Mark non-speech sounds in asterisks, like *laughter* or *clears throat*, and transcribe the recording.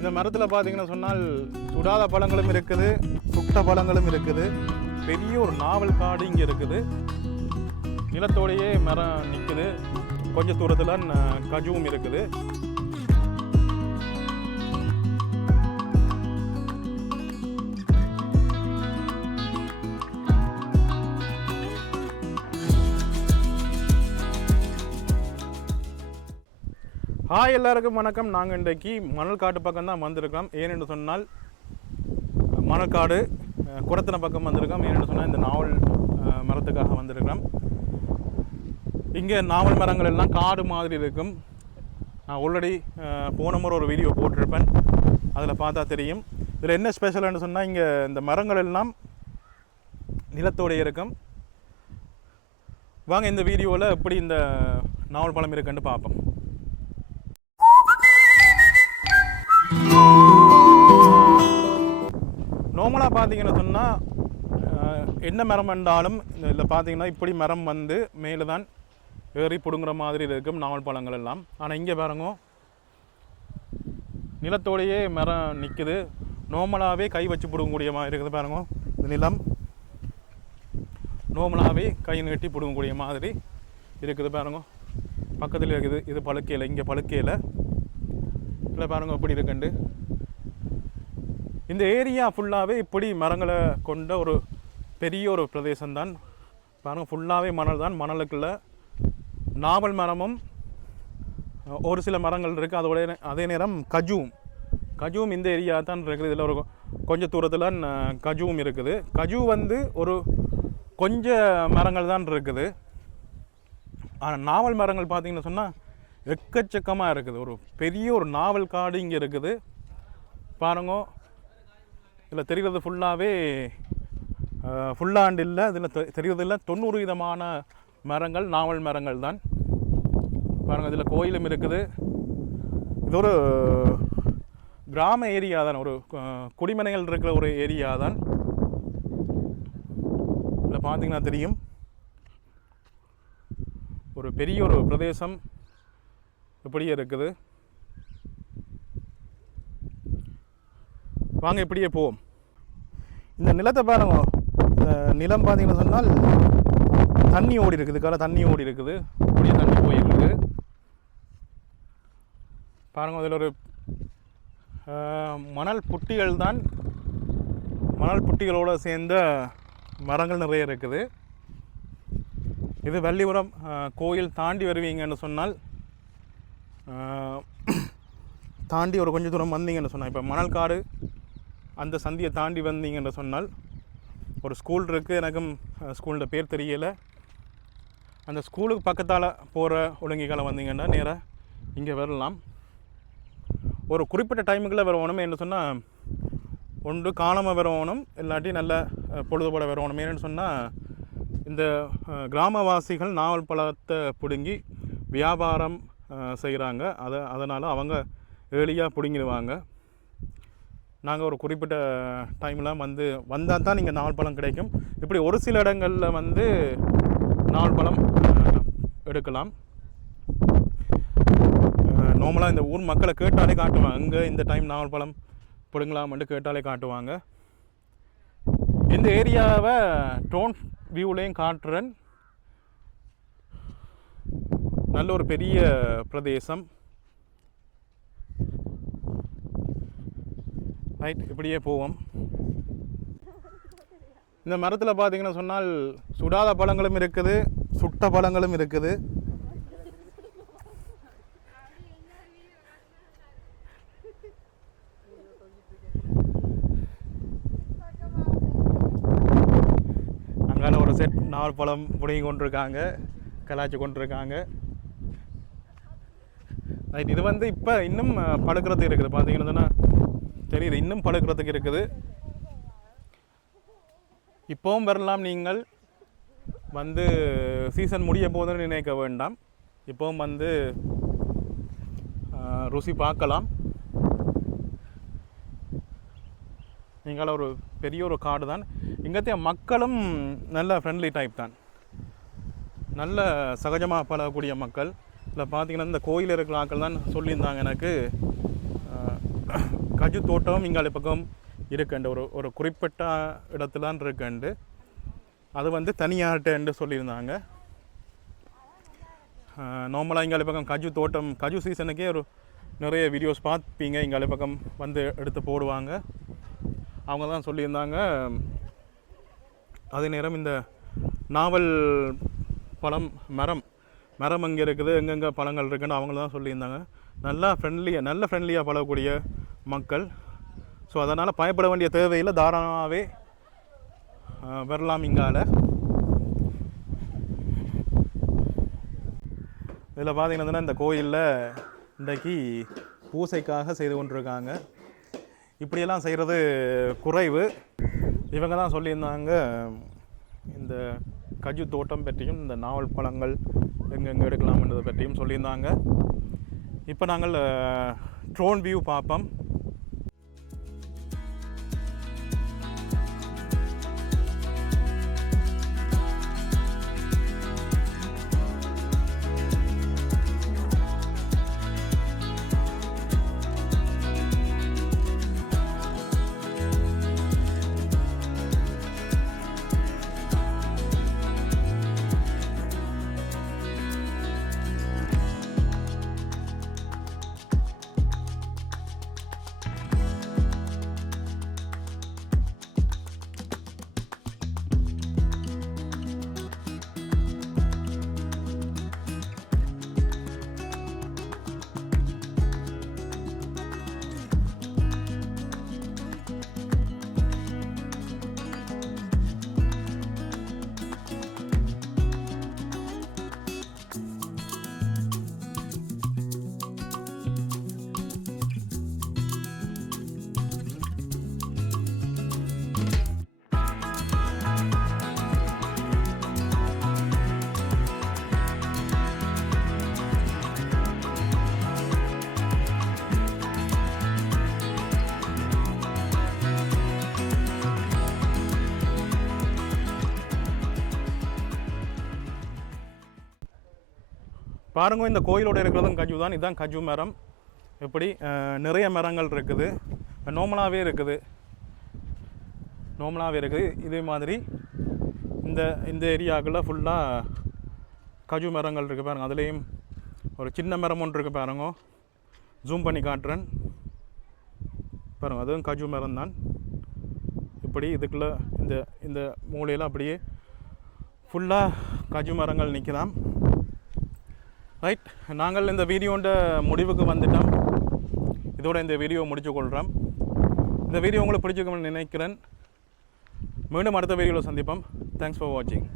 இந்த மரத்தில் பார்த்தீங்கன்னா சொன்னால் சுடாத பழங்களும் இருக்குது சுட்ட பழங்களும் இருக்குது. பெரிய ஒரு நாவல் காடு இங்கே இருக்குது. நிலத்தோடையே மரம் நிற்குது கொஞ்சம் தூரத்தில் கஜுவும் இருக்குது. ஹாய் எல்லாருக்கும் வணக்கம். நாங்கள் இன்றைக்கு மணல் காட்டு பக்கம் தான் வந்திருக்கோம் ஏனென்று சொன்னால் மணக்காடு அஹ், பக்கம் வந்திருக்கோம் ஏனென்று சொன்னால் இந்த நாவல் மரத்துக்காக வந்திருக்கிறோம். இங்கே நாவல் மரங்கள் எல்லாம் காடு மாதிரி இருக்கும். நான் ஆல்ரெடி போன முறை ஒரு வீடியோ போட்டிருப்பேன். அதில் பார்த்தா தெரியும். இதில் என்ன ஸ்பெஷல்னு சொன்னால் இங்கே இந்த மரங்கள் எல்லாம் நிலத்தோடு இருக்கும். வாங்க இந்த வீடியோவில் எப்படி இந்த நாவல் பழம் இருக்குன்னு பார்ப்போம். நார்மலாக பார்த்தீங்கன்னு சொன்னால் என்ன மரம் என்றாலும் இதில் பார்த்தீங்கன்னா இப்படி மரம் வந்து மேலே தான் ஏறி பிடுங்குற மாதிரி இருக்கும் நாவல் பழங்கள் எல்லாம். ஆனால் இங்கே பாருங்க நிலத்தோடையே மரம் நிற்குது நோமலாகவே கை வச்சு பிடுங்கக்கூடிய மாதிரி இருக்குது பாருங்க இந்த நிலம். நோமலாகவே கை நீட்டி பிடுங்கக்கூடிய மாதிரி இருக்குது பாருங்க. பக்கத்தில் இருக்குது இது பழுக்கையில் இங்கே பழுக்கையில். இல்லை பாருங்க எப்படி இருக்குண்டு இந்த ஏரியா ஃபுல்லாகவே இப்படி மரங்களை கொண்ட ஒரு பெரிய ஒரு பிரதேசம்தான். பாருங்கள் ஃபுல்லாகவே மணல் தான் மணலுக்குள்ள நாவல் மரமும் ஒரு சில மரங்கள் இருக்குது அதோட அதே நேரம் கஜுவும். கஜுவும் இந்த ஏரியா தான் இருக்குது. இதில் ஒரு கொஞ்சம் தூரத்தில் ந- கஜுவும் இருக்குது. கஜு வந்து ஒரு கொஞ்ச மரங்கள் தான் இருக்குது. ஆனால் நாவல் மரங்கள் பார்த்திங்கன்னு சொன்னால் எக்கச்சக்கமாக இருக்குது. ஒரு பெரிய ஒரு நாவல் காடு இங்கே இருக்குது. பாருங்க. இதில் தெரிகிறது ஃபுல்லாகவே ஃபுல்லாண்டு இல்லை. இதில் தெரிகிறது இல்லை. தொண்ணூறு விதமான மரங்கள் நாவல் மரங்கள் தான். பாருங்கள் இதில் கோயிலும் இருக்குது. இது ஒரு கிராம ஏரியா தான். ஒரு குடிமனைகள் இருக்கிற ஒரு ஏரியா தான். இதில் பார்த்தீங்கன்னா தெரியும். ஒரு பெரிய ஒரு பிரதேசம். இப்படியே இருக்குது. வாங்க இப்படியே போவோம். இந்த நிலத்தை பாருங்க. இந்த நிலம் பார்த்தீங்கன்னு சொன்னால் தண்ணி ஓடி இருக்குது. கால தண்ணி ஓடி இருக்குது. இப்படியே தண்ணி போயிருக்கு பாருங்க அதில் ஒரு மணல் புட்டிகள் தான். மணல் புட்டிகளோடு சேர்ந்த மரங்கள் நிறைய இருக்குது. இது வள்ளிபுரம் கோயில் தாண்டி வருவீங்கன்னு சொன்னால் *clears throat* தாண்டி ஒரு கொஞ்சம் தூரம் வந்தீங்கன்னு சொன்னால் இப்போ மணல்காடு அந்த சந்தியை தாண்டி வந்தீங்கன்னு சொன்னால் ஒரு ஸ்கூல் இருக்குது எனக்கும் ஸ்கூலோட பேர் தெரியலை. அந்த ஸ்கூலுக்கு பக்கத்தால் போகிற ஒழுங்கிகளை வந்தீங்கன்னா நேராக இங்கே வரலாம். ஒரு குறிப்பிட்ட டைமுக்குள்ளே வரணும் என்ன சொன்னால் ஒன்று காணாமல் வரணும் இல்லாட்டி நல்ல பொழுதுபோட வரணும் ஏன்னு சொன்னால் இந்த கிராமவாசிகள் நாவல் பழத்தை பிடுங்கி வியாபாரம் செய்கிறாங்க அதை அதனால் அவங்க ஏர்லியாக பிடுங்கிடுவாங்க நாங்கள் ஒரு குறிப்பிட்ட டைமில் வந்து வந்தால் தான் நீங்கள் நாவல் பழம் கிடைக்கும். இப்படி ஒரு சில இடங்களில் வந்து நாவல் பழம் எடுக்கலாம். நார்மலாக இந்த ஊர் மக்களை கேட்டாலே காட்டுவாங்க. அங்கே இந்த டைம் நாவல் பழம் பிடுங்கலாம்ட்டு கேட்டாலே காட்டுவாங்க. இந்த ஏரியாவை ட்ரோன் வியூலேயும் காட்டுறேன். நல்ல ஒரு பெரிய பிரதேசம். ரைட் இப்படியே போவோம். இந்த மரத்தில் பார்த்தீங்கன்னா சொன்னால் சுடாத பழங்களும் இருக்குது சுட்ட பழங்களும் இருக்குது. அங்கால ஒரு செட் நாவல் பழம் புடுங்கி கொண்டிருக்காங்க கலாச்சி கொண்டிருக்காங்க. ரைட் இது வந்து இப்போ இன்னும் படுக்கிறதுக்கு பழுக்கிறதுக்கு இருக்குது பார்த்தீங்கன்னா தெரியுது இன்னும் பழுக்கிறதுக்கு இருக்குது. இப்போவும் வரலாம் நீங்கள். வந்து சீசன் முடிய போதுன்னு நினைக்க வேண்டாம். இப்போவும் வந்து ருசி பார்க்கலாம். எங்களால் ஒரு பெரிய ஒரு காடு தான். இங்கத்தைய மக்களும் நல்ல ஃப்ரெண்ட்லி டைப் தான். நல்ல சகஜமாக பழகக்கூடிய மக்கள். இதில் பார்த்தீங்கன்னா இந்த கோயில் இருக்கிற ஆக்கள் தான் சொல்லியிருந்தாங்க எனக்கு. கஜு தோட்டம் இங்கால பக்கம் இருக்குண்டு. ஒரு ஒரு குறிப்பிட்ட இடத்துல இருக்குண்டு. அது வந்து தனியார்ட்டேன்னு சொல்லியிருந்தாங்க. நார்மலாக இங்கால பக்கம் கஜு தோட்டம் கஜு சீசனுக்கே ஒரு நிறைய வீடியோஸ் பார்ப்பீங்க. இங்கால பக்கம் வந்து எடுத்து போடுவாங்க. அவங்க தான் சொல்லியிருந்தாங்க. அதே நேரம் இந்த நாவல் பழம் மரம் மரம் அங்கே இருக்குது எங்கெங்கே பழங்கள் இருக்குன்னு அவங்க தான் சொல்லியிருந்தாங்க. நல்லா ஃப்ரெண்ட்லியாக நல்ல ஃப்ரெண்ட்லியாக பழகக்கூடிய மக்கள். ஸோ அதனால் பயப்பட வேண்டிய தேவையில் தாராளமாகவே வரலாம் இங்கால. இதில் பார்த்தீங்கன்னா இந்த கோயிலில் இன்றைக்கு பூசைக்காக செய்து கொண்டிருக்காங்க. இப்படியெல்லாம் செய்கிறது குறைவு. இவங்க தான் சொல்லியிருந்தாங்க இந்த கஜு தோட்டம் பற்றியும் இந்த நாவல் பழங்கள் எங்கெங்கே எடுக்கலாம்ன்றதை பற்றியும் சொல்லியிருந்தாங்க. இப்போ நாங்கள் ட்ரோன் வியூ பார்ப்போம். பாருங்க இந்த கோயிலோட இருக்கிறதும் கஜு தான். இதுதான் கஜு மரம். இப்படி நிறைய மரங்கள் இருக்குது. நோமலாகவே இருக்குது. நோமலாகவே இருக்குது. இதே மாதிரி இந்த இந்த ஏரியாவுக்குள்ள ஃபுல்லாக கஜு மரங்கள் இருக்குது பாருங்க. அதுலேயும் ஒரு சின்ன மரம் ஒன்று இருக்குது பாருங்க. ஜூம் பண்ணி காட்டுறேன். பாருங்கள் அதுவும் கஜு மரம் தான் இப்படி இதுக்குள்ளே இந்த இந்த மூலையில் அப்படியே ஃபுல்லாக கஜு மரங்கள் நிற்கலாம் ரைட் நாங்கள் இந்த வீடியோண்ட முடிவுக்கு வந்துட்டோம். இதோட இந்த வீடியோ முடிச்சு கொள்கிறோம் இந்த வீடியோ உங்களுக்கு பிடிச்சிருக்கும்னு நினைக்கிறேன். மீண்டும் அடுத்த வீடியோவில் சந்திப்போம். தேங்க்ஸ் ஃபார் வாட்சிங்